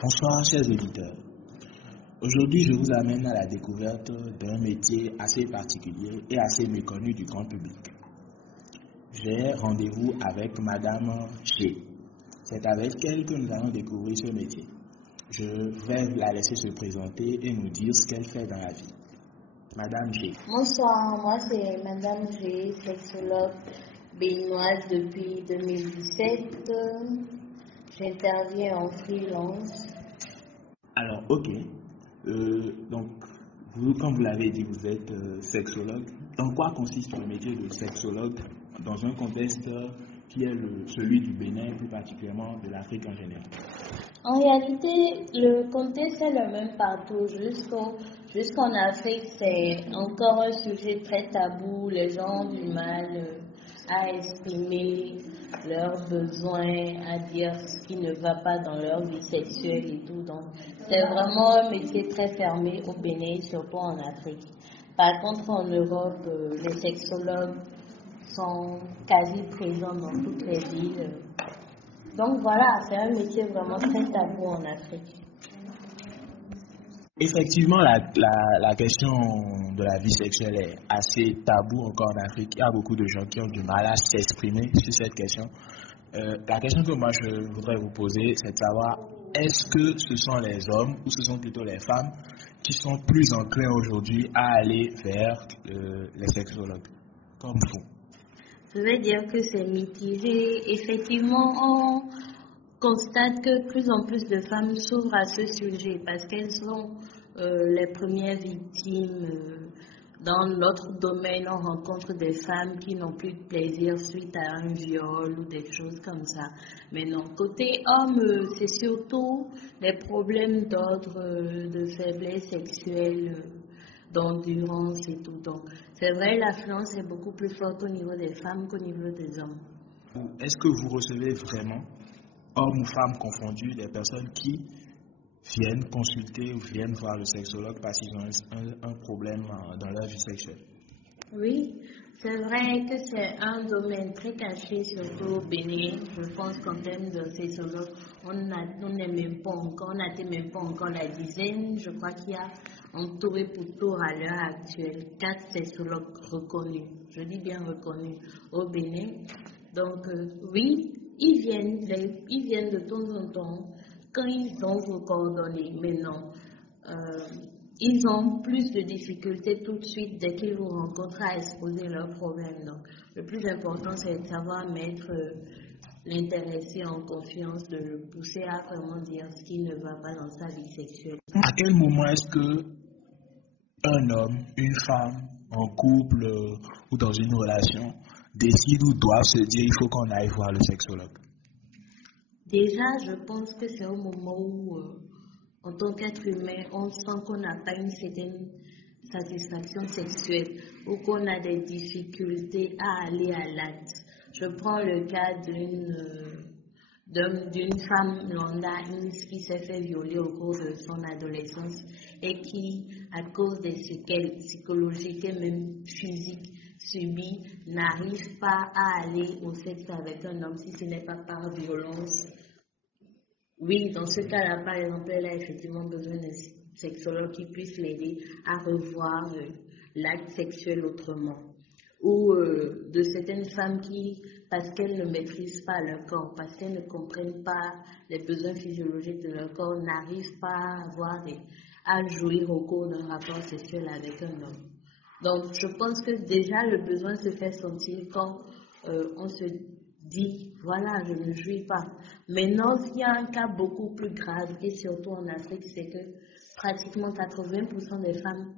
Bonsoir chers auditeurs. Aujourd'hui, je vous amène à la découverte d'un métier assez particulier et assez méconnu du grand public. J'ai rendez-vous avec Madame G. C'est avec elle que nous allons découvrir ce métier. Je vais la laisser se présenter et nous dire ce qu'elle fait dans la vie. Madame G. Bonsoir, moi c'est Madame G, sexologue béninoise depuis 2017. J'interviens en freelance. Alors, ok. Donc, vous, comme vous l'avez dit, vous êtes sexologue. En quoi consiste le métier de sexologue dans un contexte qui est celui du Bénin, plus particulièrement de l'Afrique en général? En réalité, le contexte est le même partout. Jusqu'en Afrique, c'est encore un sujet très tabou. Les gens ont du mal à exprimer leurs besoins, à dire ce qui ne va pas dans leur vie sexuelle et tout. Donc, c'est vraiment un métier très fermé au Bénin, surtout en Afrique. Par contre, en Europe, les sexologues sont quasi présents dans toutes les villes. Donc voilà, c'est un métier vraiment très tabou en Afrique. Effectivement, la question de la vie sexuelle est assez taboue encore en Afrique. Il y a beaucoup de gens qui ont du mal à s'exprimer sur cette question. La question que moi je voudrais vous poser, c'est de savoir, est-ce que ce sont les hommes ou ce sont plutôt les femmes qui sont plus enclins aujourd'hui à aller vers les sexologues, comme vous? Je vais dire que c'est mitigé. Effectivement, on constate que de plus en plus de femmes s'ouvrent à ce sujet parce qu'elles sont les premières victimes. Dans notre domaine, on rencontre des femmes qui n'ont plus de plaisir suite à un viol ou des choses comme ça. Mais non, côté homme, c'est surtout des problèmes d'ordre de faiblesse sexuelle, d'endurance et tout. Donc, c'est vrai, l'affluence est beaucoup plus forte au niveau des femmes qu'au niveau des hommes. Est-ce que vous recevez vraiment, hommes ou femmes confondus, des personnes qui viennent consulter ou viennent voir le sexologue parce qu'ils ont un problème dans leur vie sexuelle? Oui, c'est vrai que c'est un domaine très caché, surtout au Bénin. Je pense qu'en termes de sexologue, on n'atteint même pas encore la dizaine. Je crois qu'il y a en tout et pour tout à l'heure actuelle 4 sexologues reconnus. Je dis bien reconnus au Bénin. Donc oui, ils viennent de temps en temps quand ils ont vos coordonnées. Mais non. Ils ont plus de difficultés tout de suite dès qu'ils vous rencontrent à exposer leurs problèmes. Donc, le plus important, c'est de savoir mettre l'intéressé en confiance, de le pousser à vraiment dire ce qui ne va pas dans sa vie sexuelle. À quel moment est-ce que un homme, une femme, en couple ou dans une relation décide ou doit se dire il faut qu'on aille voir le sexologue? Déjà, je pense que c'est au moment où en tant qu'être humain, on sent qu'on n'a pas une certaine satisfaction sexuelle ou qu'on a des difficultés à aller à l'acte. Je prends le cas d'une femme lambda qui s'est fait violer au cours de son adolescence et qui, à cause des séquelles psychologiques et même physiques subies, n'arrive pas à aller au sexe avec un homme si ce n'est pas par violence. Oui, dans ce cas-là, par exemple, elle a effectivement besoin d'un sexologue qui puisse l'aider à revoir l'acte sexuel autrement. Ou de certaines femmes qui, parce qu'elles ne maîtrisent pas leur corps, parce qu'elles ne comprennent pas les besoins physiologiques de leur corps, n'arrivent pas à jouir au cours d'un rapport sexuel avec un homme. Donc, je pense que déjà le besoin se fait sentir quand on se dit, voilà, je ne jouis pas. Maintenant, il y a un cas beaucoup plus grave, et surtout en Afrique, c'est que pratiquement 80% des femmes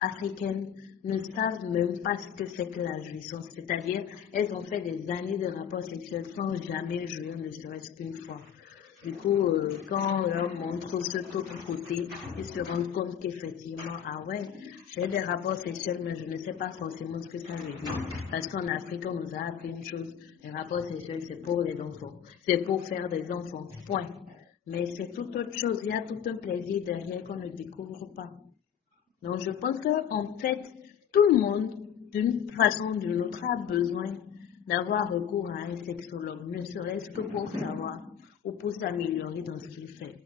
africaines ne savent même pas ce que c'est que la jouissance. C'est-à-dire, elles ont fait des années de rapports sexuels sans jamais jouir, ne serait-ce qu'une fois. Du coup, quand on leur montre cet autre côté, ils se rendent compte qu'effectivement, ah ouais, j'ai des rapports sexuels, mais je ne sais pas forcément ce que ça veut dire. Parce qu'en Afrique, on nous a appris une chose, les rapports sexuels, c'est pour les enfants. C'est pour faire des enfants, point. Mais c'est tout autre chose, il y a tout un plaisir derrière qu'on ne découvre pas. Donc, je pense qu'en fait, tout le monde, d'une façon ou d'une autre, a besoin d'avoir recours à un sexologue, ne serait-ce que pour savoir ou pour s'améliorer dans ce qu'il fait.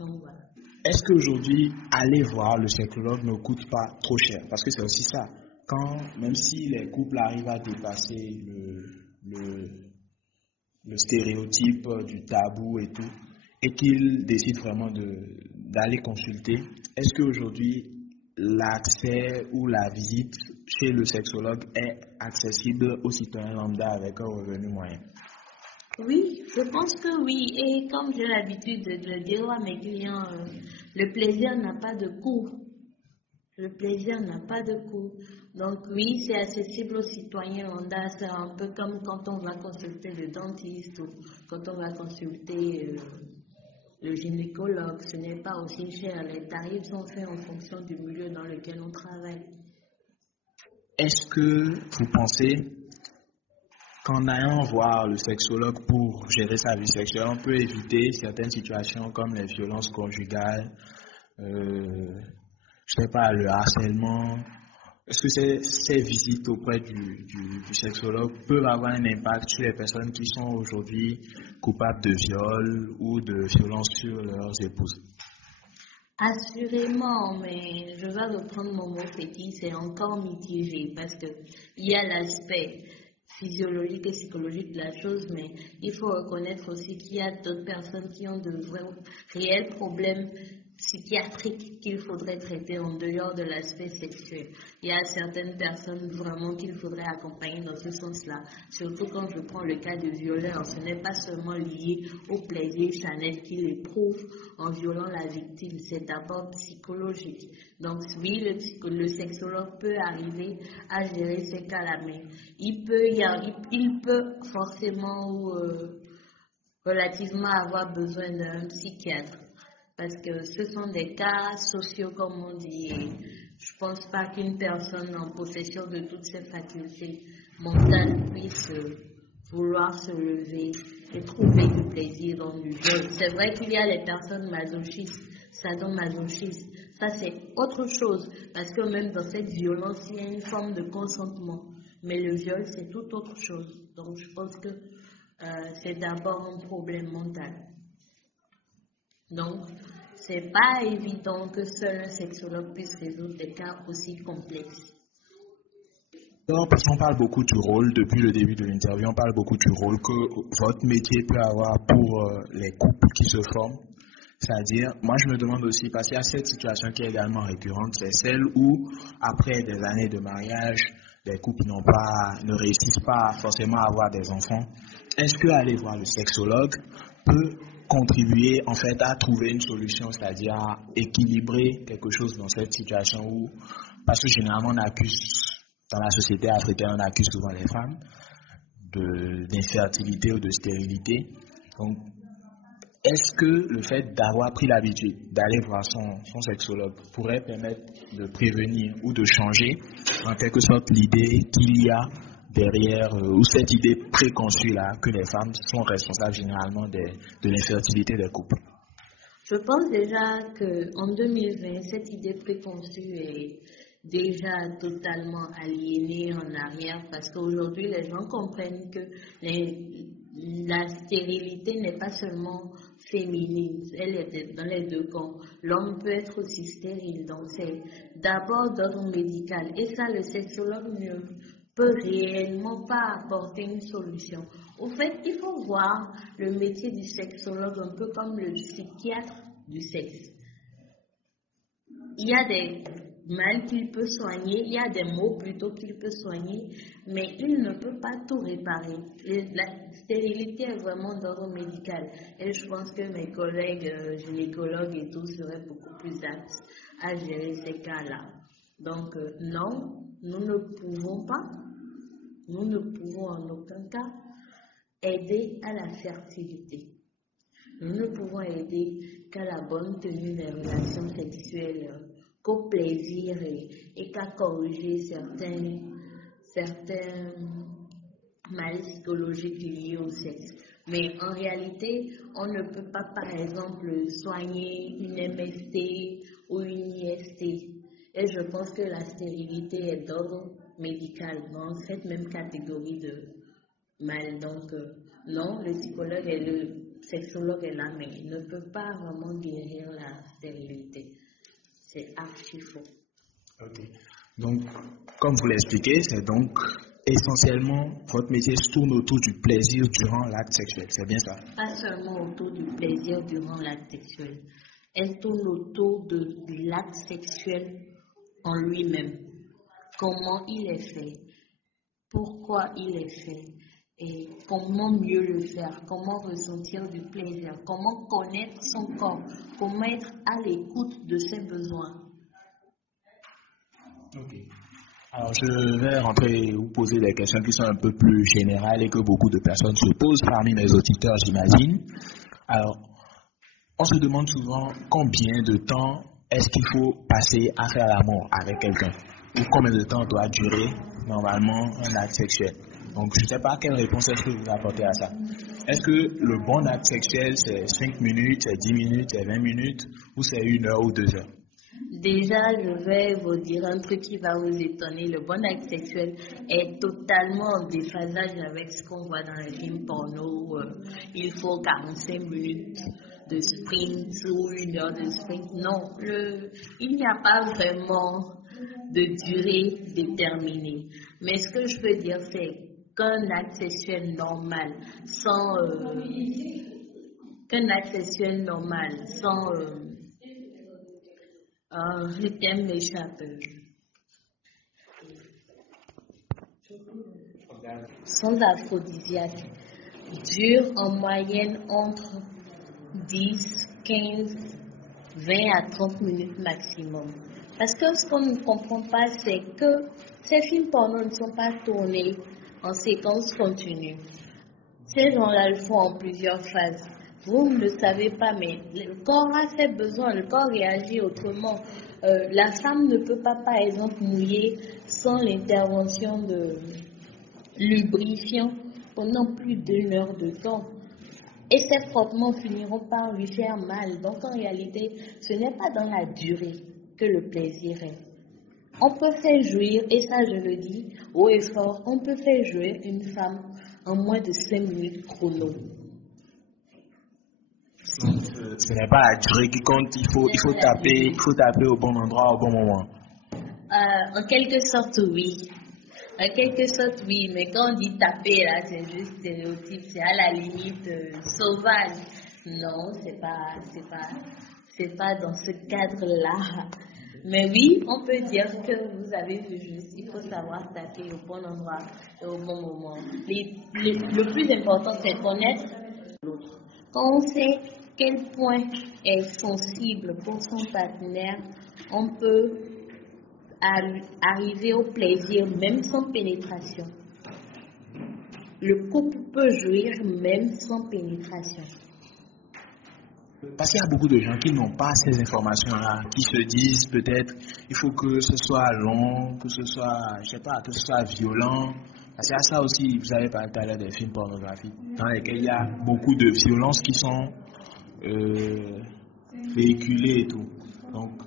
Donc voilà. Est-ce qu'aujourd'hui, aller voir le sexologue ne coûte pas trop cher? Parce que c'est aussi ça. Même si les couples arrivent à dépasser le stéréotype du tabou et tout, et qu'ils décident vraiment d'aller consulter, est-ce qu'aujourd'hui, l'accès ou la visite chez le sexologue est accessible aux citoyens lambda avec un revenu moyen? Oui, je pense que oui. Et comme j'ai l'habitude de le dire à mes clients, le plaisir n'a pas de coût. Le plaisir n'a pas de coût. Donc oui, c'est accessible aux citoyens lambda. C'est un peu comme quand on va consulter le dentiste ou quand on va consulter le gynécologue. Ce n'est pas aussi cher. Les tarifs sont faits en fonction du milieu dans lequel on travaille. Est-ce que vous pensez qu'en allant voir le sexologue pour gérer sa vie sexuelle, on peut éviter certaines situations comme les violences conjugales, je sais pas, le harcèlement? Est-ce que ces visites auprès du sexologue peuvent avoir un impact sur les personnes qui sont aujourd'hui coupables de viol ou de violences sur leurs épouses? Assurément, mais je vais reprendre mon mot fétiche, c'est encore mitigé parce que il y a l'aspect physiologique et psychologique de la chose, mais il faut reconnaître aussi qu'il y a d'autres personnes qui ont de vrais, réels problèmes psychiatriques qu'il faudrait traiter en dehors de l'aspect sexuel. Il y a certaines personnes vraiment qu'il faudrait accompagner dans ce sens-là, surtout quand je prends le cas de violeur. Ce n'est pas seulement lié au plaisir charnel qu'il éprouve en violant la victime, c'est d'abord psychologique. Donc oui, le sexologue peut arriver à gérer ces cas-là, mais il peut forcément ou relativement avoir besoin d'un psychiatre. Parce que ce sont des cas sociaux, comme on dit. Et je ne pense pas qu'une personne en possession de toutes ses facultés mentales puisse vouloir se lever et trouver du plaisir dans du viol. C'est vrai qu'il y a les personnes masochistes, sadomasochistes. Ça, c'est autre chose. Parce que même dans cette violence, il y a une forme de consentement. Mais le viol, c'est tout autre chose. Donc, je pense que c'est d'abord un problème mental. Donc, c'est pas évident que seul un sexologue puisse résoudre des cas aussi complexes. Alors, parce qu'on parle beaucoup du rôle, depuis le début de l'interview, on parle beaucoup du rôle que votre métier peut avoir pour les couples qui se forment. C'est-à-dire, moi je me demande aussi, parce qu'il y a cette situation qui est également récurrente, c'est celle où, après des années de mariage, les couples ne réussissent pas forcément à avoir des enfants. Est-ce qu'aller voir le sexologue peut contribuer en fait à trouver une solution, c'est-à-dire à équilibrer quelque chose dans cette situation où, parce que généralement dans la société africaine, on accuse souvent les femmes d'infertilité ou de stérilité. Donc, est-ce que le fait d'avoir pris l'habitude d'aller voir son sexologue pourrait permettre de prévenir ou de changer en quelque sorte l'idée qu'il y a derrière, ou cette idée préconçue là, que les femmes sont responsables généralement de l'infertilité des couples? Je pense déjà qu'en 2020, cette idée préconçue est déjà totalement aliénée en arrière parce qu'aujourd'hui, les gens comprennent que la stérilité n'est pas seulement féminine, elle est dans les deux camps. L'homme peut être aussi stérile, donc c'est d'abord d'ordre médical. Et ça, le sexologue ne peut réellement pas apporter une solution. Au fait, il faut voir le métier du sexologue un peu comme le psychiatre du sexe. Il y a des mal qu'il peut soigner, il y a des maux plutôt qu'il peut soigner, mais il ne peut pas tout réparer. La stérilité est vraiment d'ordre médical et je pense que mes collègues gynécologues et tout seraient beaucoup plus aptes à gérer ces cas-là. Donc non, nous ne pouvons en aucun cas aider à la fertilité. Nous ne pouvons aider qu'à la bonne tenue des relations sexuelles, qu'au plaisir et qu'à corriger certains mal psychologiques liés au sexe. Mais en réalité, on ne peut pas, par exemple, soigner une MST ou une IST. Et je pense que la stérilité est d'ordre médical dans cette même catégorie de mal. Donc, non, le psychologue est le sexologue est là, mais il ne peut pas vraiment guérir la stérilité. C'est archi faux. Ok. Donc, comme vous l'expliquez, c'est donc essentiellement votre métier se tourne autour du plaisir durant l'acte sexuel. C'est bien ça? Pas seulement autour du plaisir durant l'acte sexuel. Elle tourne autour de l'acte sexuel en lui-même. Comment il est fait, pourquoi il est fait, et comment mieux le faire, comment ressentir du plaisir, comment connaître son corps, comment être à l'écoute de ses besoins. Ok. Alors, je vais rentrer vous poser des questions qui sont un peu plus générales et que beaucoup de personnes se posent parmi mes auditeurs, j'imagine. Alors, on se demande souvent combien de temps est-ce qu'il faut passer à faire l'amour avec quelqu'un, ou combien de temps doit durer normalement un acte sexuel. Donc, je ne sais pas quelle réponse est-ce que vous apportez à ça. Est-ce que le bon acte sexuel, c'est 5 minutes, c'est 10 minutes, c'est 20 minutes, ou c'est 1 heure ou 2 heures? Déjà, je vais vous dire un truc qui va vous étonner. Le bon acte sexuel est totalement en déphasage avec ce qu'on voit dans les films porno. Il faut 45 minutes de sprint ou 1 heure de sprint. Non, il n'y a pas vraiment de durée déterminée. Mais ce que je peux dire, c'est qu'un acte sexuel normal, le thème m'échappe. Sans aphrodisiaque dure en moyenne entre 10, 15, 20 à 30 minutes maximum. Parce que ce qu'on ne comprend pas, c'est que ces films porno ne sont pas tournés en séquence continue. Ces gens-là le font en plusieurs phases. Vous ne le savez pas, mais le corps a ses besoins, le corps réagit autrement. La femme ne peut pas, par exemple, mouiller sans l'intervention de lubrifiant pendant plus d'1 heure de temps. Et ces frottements finiront par lui faire mal. Donc, en réalité, ce n'est pas dans la durée que le plaisir est. On peut faire jouir, et ça je le dis haut et fort, on peut faire jouir une femme en moins de 5 minutes chrono. Ce n'est pas la durée qui compte, il faut taper au bon endroit, au bon moment. En quelque sorte, oui. En quelque sorte, oui, mais quand on dit taper, là, c'est juste stéréotype, c'est à la limite sauvage. Non, c'est pas dans ce cadre-là. Mais oui, on peut dire que vous avez vu juste, il faut savoir taper au bon endroit et au bon moment. Le plus important, c'est connaître l'autre. Quand on sait quel point est sensible pour son partenaire, on peut arriver au plaisir même sans pénétration. Le couple peut jouir même sans pénétration. Parce qu'il y a beaucoup de gens qui n'ont pas ces informations-là, qui se disent peut-être il faut que ce soit long, que ce soit, je sais pas, que ce soit violent. Parce qu'il y a ça aussi, vous avez parlé tout à l'heure des films pornographiques, dans lesquels il y a beaucoup de violences qui sont véhiculées et tout. Donc,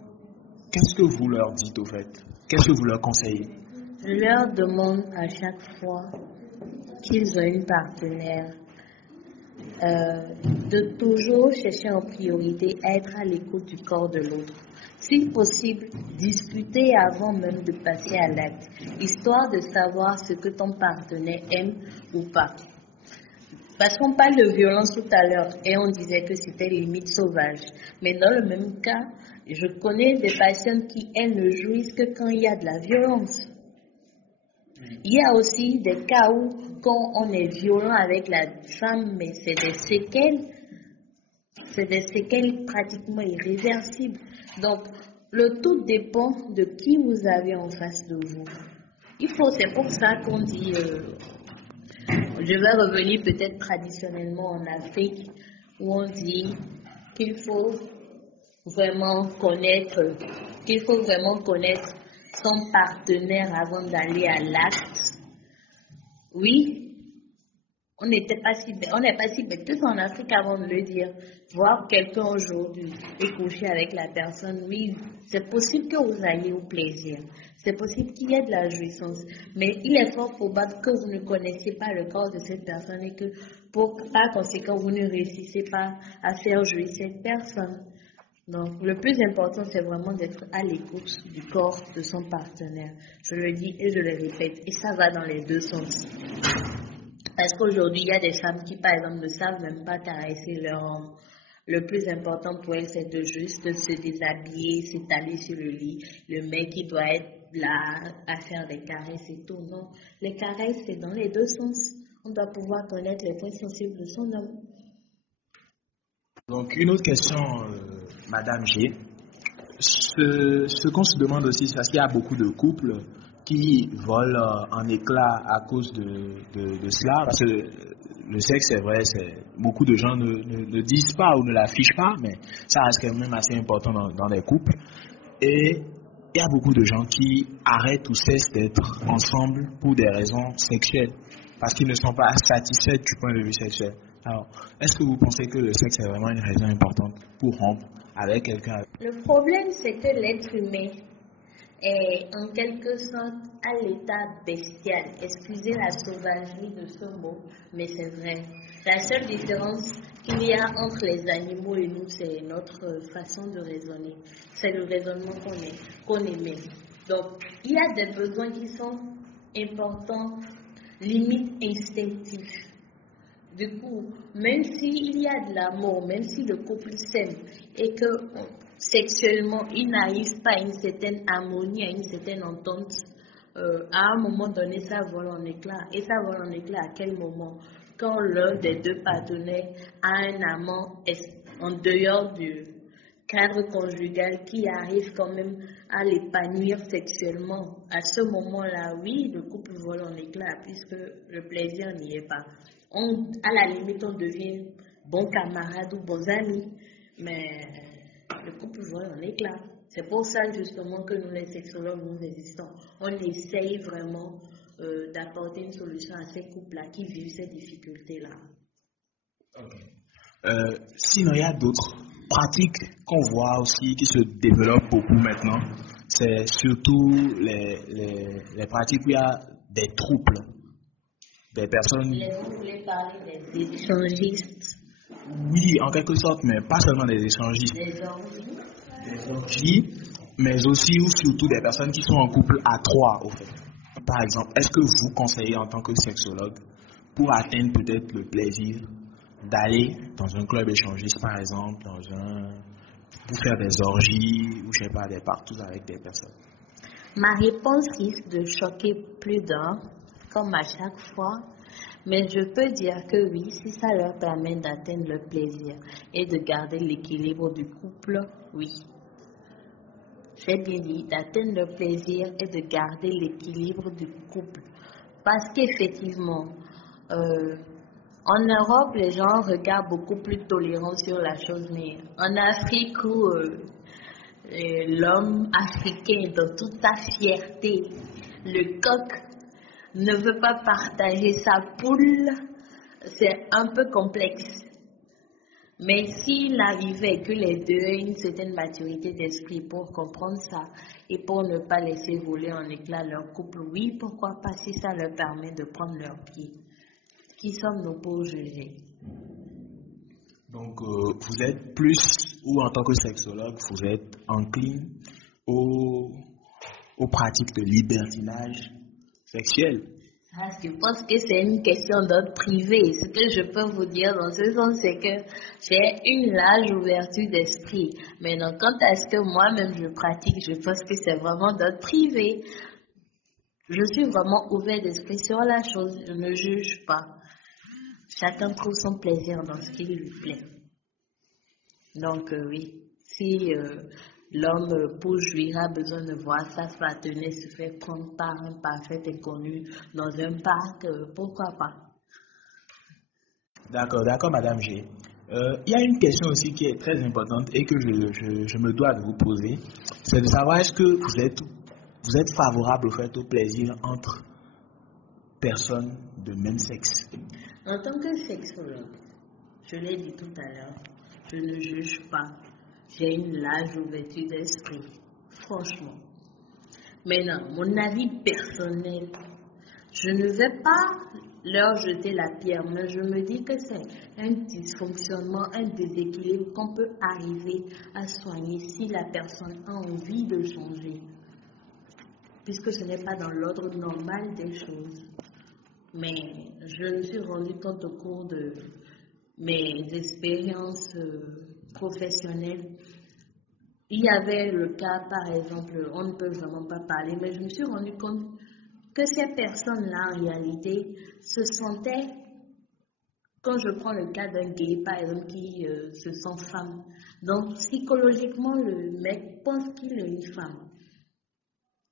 qu'est-ce que vous leur dites au fait? Qu'est-ce que vous leur conseillez? Je leur demande à chaque fois qu'ils ont une partenaire de toujours chercher en priorité à être à l'écoute du corps de l'autre. Si possible, discuter avant même de passer à l'acte, histoire de savoir ce que ton partenaire aime ou pas. Parce qu'on parle de violence tout à l'heure et on disait que c'était limite sauvage. Mais dans le même cas, je connais des patientes qui, elles, ne jouissent que quand il y a de la violence. Il y a aussi des cas où, quand on est violent avec la femme, mais c'est des séquelles pratiquement irréversibles. Donc, le tout dépend de qui vous avez en face de vous. C'est pour ça qu'on dit, je vais revenir peut-être traditionnellement en Afrique, où on dit qu'il faut vraiment connaître son partenaire avant d'aller à l'acte. Oui, on n'est pas si bête tous en Afrique avant de le dire. Voir quelqu'un aujourd'hui et coucher avec la personne, oui, c'est possible que vous ayez au plaisir. C'est possible qu'il y ait de la jouissance. Mais il est fort probable que vous ne connaissiez pas le corps de cette personne et que par conséquent, vous ne réussissez pas à faire jouir cette personne. Donc, le plus important, c'est vraiment d'être à l'écoute du corps de son partenaire. Je le dis et je le répète, et ça va dans les deux sens. Parce qu'aujourd'hui, il y a des femmes qui, par exemple, ne savent même pas caresser leur homme. Le plus important pour elles, c'est de juste se déshabiller, s'étaler sur le lit. Le mec, il doit être là à faire des caresses et tout. Non, les caresses, c'est dans les deux sens. On doit pouvoir connaître les points sensibles de son homme. Donc, une autre question, Madame G. Ce qu'on se demande aussi, c'est parce qu'il y a beaucoup de couples qui volent en éclats à cause de cela. Parce que le sexe, c'est vrai, beaucoup de gens ne disent pas ou ne l'affichent pas, mais ça reste quand même assez important dans les couples. Et il y a beaucoup de gens qui arrêtent ou cessent d'être ensemble pour des raisons sexuelles, parce qu'ils ne sont pas satisfaits du point de vue sexuel. Alors, est-ce que vous pensez que le sexe est vraiment une raison importante pour rompre avec quelqu'un? Le problème, c'est que l'être humain est en quelque sorte à l'état bestial. Excusez la sauvagerie de ce mot, mais c'est vrai. La seule différence qu'il y a entre les animaux et nous, c'est notre façon de raisonner. C'est le raisonnement qu'on émet. Donc, il y a des besoins qui sont importants, limite instinctifs. Du coup, même s'il y a de l'amour, même si le couple s'aime et que sexuellement il n'arrive pas à une certaine harmonie, à une certaine entente, à un moment donné, ça vole en éclats. Et ça vole en éclats à quel moment? Quand l'un des deux partenaires a un amant en dehors du cadre conjugal qui arrive quand même à l'épanouir sexuellement. À ce moment-là, oui, le couple vole en éclats puisque le plaisir n'y est pas. À la limite, on devient bons camarades ou bons amis, mais le couple vole en éclats. C'est pour ça justement que nous, les sexologues, nous existons. On essaye vraiment d'apporter une solution à ces couples-là qui vivent ces difficultés-là. Okay. Sinon, il y a d'autres pratiques qu'on voit aussi qui se développent beaucoup maintenant. C'est surtout les pratiques où il y a des troubles. Des personnes... Vous voulez parler des échangistes? Oui, en quelque sorte, mais pas seulement des échangistes. Des orgies, mais aussi ou surtout des personnes qui sont en couple à trois, au fait. Par exemple, est-ce que vous conseillez en tant que sexologue, pour atteindre peut-être le plaisir, d'aller dans un club échangiste, par exemple, pour faire des orgies, ou je sais pas, des partous avec des personnes? Ma réponse risque de choquer plus d'un, comme à chaque fois, mais je peux dire que oui, si ça leur permet d'atteindre le plaisir et de garder l'équilibre du couple, oui. J'ai bien dit, d'atteindre le plaisir et de garder l'équilibre du couple. Parce qu'effectivement, en Europe, les gens regardent beaucoup plus tolérants sur la chose, mais en Afrique où l'homme africain, dans toute sa fierté, le coq, ne veut pas partager sa poule, c'est un peu complexe. Mais s'il arrivait que les deux aient une certaine maturité d'esprit pour comprendre ça et pour ne pas laisser voler en éclats leur couple, oui, pourquoi pas si ça leur permet de prendre leur pied. Qui sommes-nous pour juger? Donc, vous êtes plus, ou en tant que sexologue, vous êtes encline aux pratiques de libertinage sexuel? Je pense que c'est une question d'ordre privé. Ce que je peux vous dire dans ce sens, c'est que j'ai une large ouverture d'esprit. Maintenant, quant à ce que moi-même je pratique, je pense que c'est vraiment d'ordre privé. Je suis vraiment ouvert d'esprit sur la chose. Je ne juge pas. Chacun trouve son plaisir dans ce qui lui plaît. Donc, oui, si l'homme pour jouir a besoin de voir sa partenaire se faire prendre par un parfait inconnu dans un parc, pourquoi pas? D'accord, Madame G. Il y a une question aussi qui est très importante et que je me dois de vous poser. C'est de savoir est-ce que vous êtes favorable au plaisir entre personnes de même sexe? En tant que sexologue, je l'ai dit tout à l'heure, je ne juge pas. J'ai une large ouverture d'esprit, franchement. Maintenant, mon avis personnel, je ne vais pas leur jeter la pierre, mais je me dis que c'est un dysfonctionnement, un déséquilibre qu'on peut arriver à soigner si la personne a envie de changer, puisque ce n'est pas dans l'ordre normal des choses. Mais je me suis rendu compte au cours de mes expériences professionnelles. Il y avait le cas, par exemple, on ne peut vraiment pas parler, mais je me suis rendu compte que ces personnes-là, en réalité, se sentaient, quand je prends le cas d'un gay, par exemple, qui se sent femme, donc psychologiquement, le mec pense qu'il est une femme.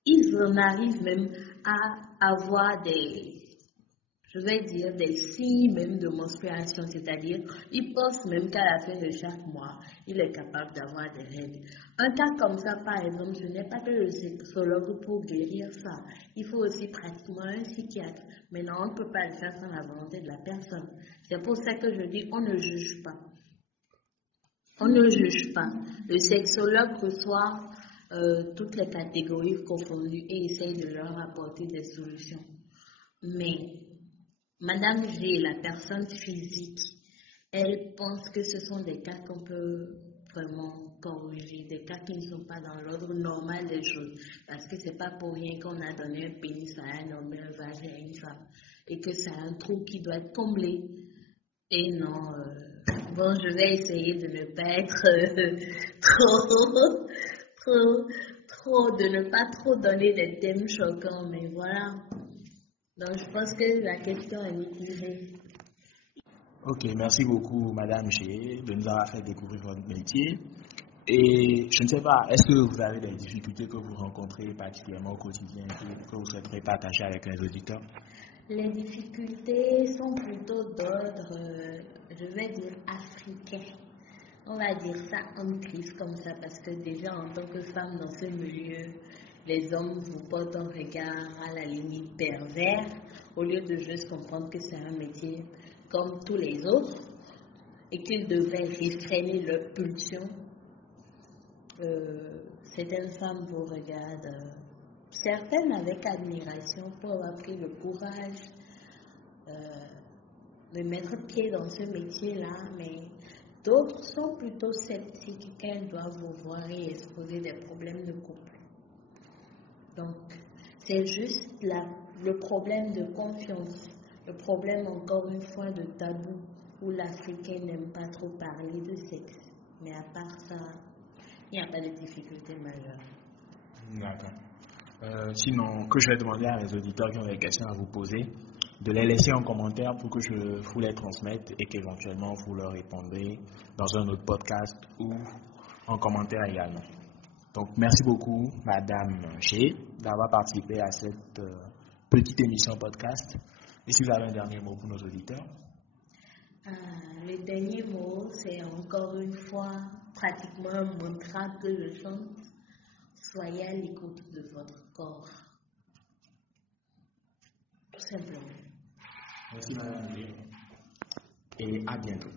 Ils en arrivent même à avoir des signes même de menstruation, c'est-à-dire, ils pensent même qu'à la fin de chaque mois, il est capable d'avoir des règles. Un cas comme ça, par exemple, je n'ai pas que le sexologue pour guérir ça. Il faut aussi pratiquement un psychiatre. Maintenant, on ne peut pas le faire sans la volonté de la personne. C'est pour ça que je dis, on ne juge pas. On ne juge pas. Le sexologue reçoit toutes les catégories confondues et essaye de leur apporter des solutions. Mais Madame G, la personne physique, elle pense que ce sont des cas qu'on peut vraiment corriger, des cas qui ne sont pas dans l'ordre normal des choses. Parce que c'est pas pour rien qu'on a donné un pénis à un homme et un vagin à une femme. Et que c'est un trou qui doit être comblé. Et non, bon, je vais essayer de ne pas être de ne pas trop donner des thèmes choquants, mais voilà. Donc, je pense que la question est mitigée. Ok, merci beaucoup, Madame G, de nous avoir fait découvrir votre métier. Et je ne sais pas, est-ce que vous avez des difficultés que vous rencontrez particulièrement au quotidien que vous souhaiterez partager avec les auditeurs? Les difficultés sont plutôt d'ordre, je vais dire, africain. On va dire ça en crise comme ça, parce que déjà en tant que femme dans ce milieu, les hommes vous portent un regard à la limite pervers, au lieu de juste comprendre que c'est un métier comme tous les autres et qu'ils devraient réfréner leurs pulsions. Certaines femmes vous regardent, certaines avec admiration pour avoir pris le courage de mettre pied dans ce métier-là, mais d'autres sont plutôt sceptiques qu'elles doivent vous voir et exposer des problèmes de couple. Donc, c'est juste le problème de confiance, le problème encore une fois de tabou, où l'Africain n'aime pas trop parler de sexe. Mais à part ça, il n'y a pas de difficulté majeure. D'accord. Sinon, que je vais demander à mes auditeurs qui ont des questions à vous poser, de les laisser en commentaire pour que je vous les transmette et qu'éventuellement vous leur répondrez dans un autre podcast ou en commentaire également. Donc, merci beaucoup, Madame G, d'avoir participé à cette petite émission podcast. Et si vous avez un dernier mot pour nos auditeurs? Le dernier mot, c'est encore une fois pratiquement un mantra que je chante. Soyez à l'écoute de votre corps. Tout simplement. Merci, Madame G. Et à bientôt.